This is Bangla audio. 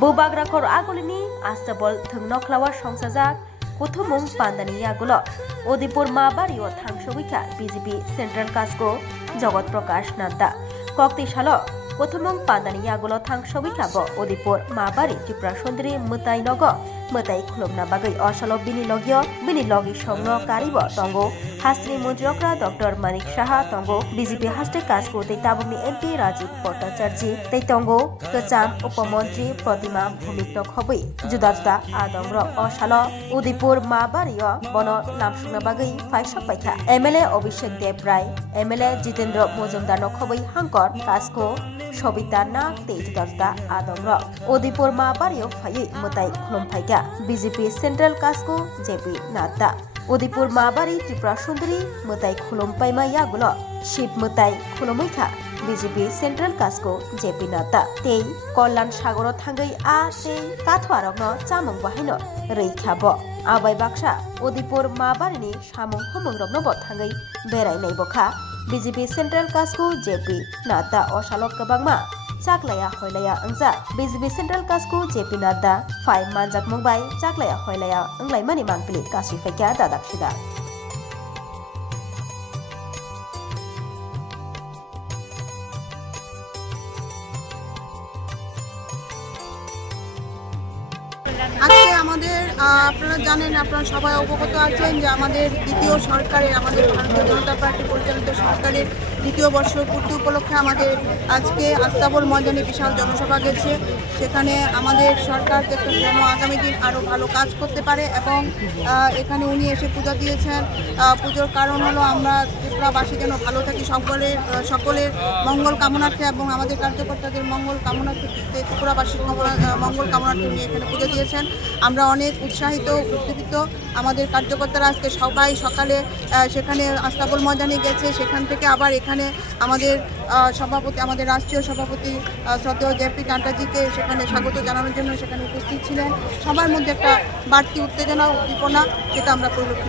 Bubagrakhor agolini astabol thungnokhlawa songsajak kuthumung pandani yagulo Odipur Mabario thangsobika BJP Central Kasko Jagat Prakash Nadda kokti salo kuthumung pandani yagulo thangsobika bo Odipur Mabari Tripura Sundari Mutai Nogo Mutai khulumna bagai osalo bini logi songno karibo tongo Hastri Mujrokra Dr. Manik Shaha tongo BJP haste Kasko tei tabungni MP Rajiv Bhattacharjee tei tongo Kacham Upamantri Pratima Bhumik khobui juda adamro osalo Odipur Mabario bono namsungna bagai faisa paikha MLA Abhishek Dev Rai MLA Jitendra Mojumdar khobui hangkor Kasko Sobita Nak tei juda adamro Odipur Mabario phai mutai khulum phaika BJP Central Kasko JP Nadda Odipur Mabari Tripura Sundari Mutai Khulum Paima Yagulo Ship Mutai Khulumaikha BJP Central Kasko JP Nadda Tei Kollan Sagoro Thangai A Tei Kathwarogno Chamung Bahaino Reikha Bo Abai Baksa Odipur Mabari ni Samung Humungrogno Bo Thangai Berai Nai Bokha BJP Central Kasko JP Nadda Osalok Kabangma Chaklaya Hoilaya Angja BJP Central Kasko JP Nadda 5 Manjak Mumbai Chaklaya Hoilaya Anglai Mani Manpili Kasi Fekya Dadak Shida আজকে আমাদের আপনারা জানেন আপনারা সবাই অবগত আছেন যে আমাদের দ্বিতীয় সরকারের আমাদের ভারতীয় জনতা পার্টি পরিচালিত সরকারের দ্বিতীয় বর্ষপূর্তি উপলক্ষে আমাদের আজকে আস্তাবল ময়দানে বিশাল জনসভা গেছে সেখানে আমাদের সরকার যেন আগামী দিন আরও ভালো কাজ করতে পারে এবং এখানে উনি এসে পূজা দিয়েছেন পুজোর কারণ হলো আমরা ত্রিপুরাবাসী যেন ভালো থাকি সকলের মঙ্গল কামনার্থে এবং আমাদের কার্যকর্তাদের মঙ্গল কামনার্থে ত্রিপুরাবাসীর মঙ্গল কামনার্থে উনি এখানে পুজো দিয়েছেন আমরা অনেক উৎসাহিত উদ্দীপিত আমাদের কার্যকর্তারা আজকে সবাই সকালে সেখানে আস্তাবল ময়দানে গেছে সেখান থেকে আবার এখানে আমাদের সভাপতি আমাদের রাষ্ট্রীয় সভাপতি শ্রদ্ধেয় জেপি নাড্ডাজিকে সেখানে স্বাগত জানানোর জন্য সেখানে উপস্থিত ছিলেন সবার মধ্যে একটা বাড়তি উত্তেজনা উদ্দীপনা সেটা আমরা পরিলক্ষিত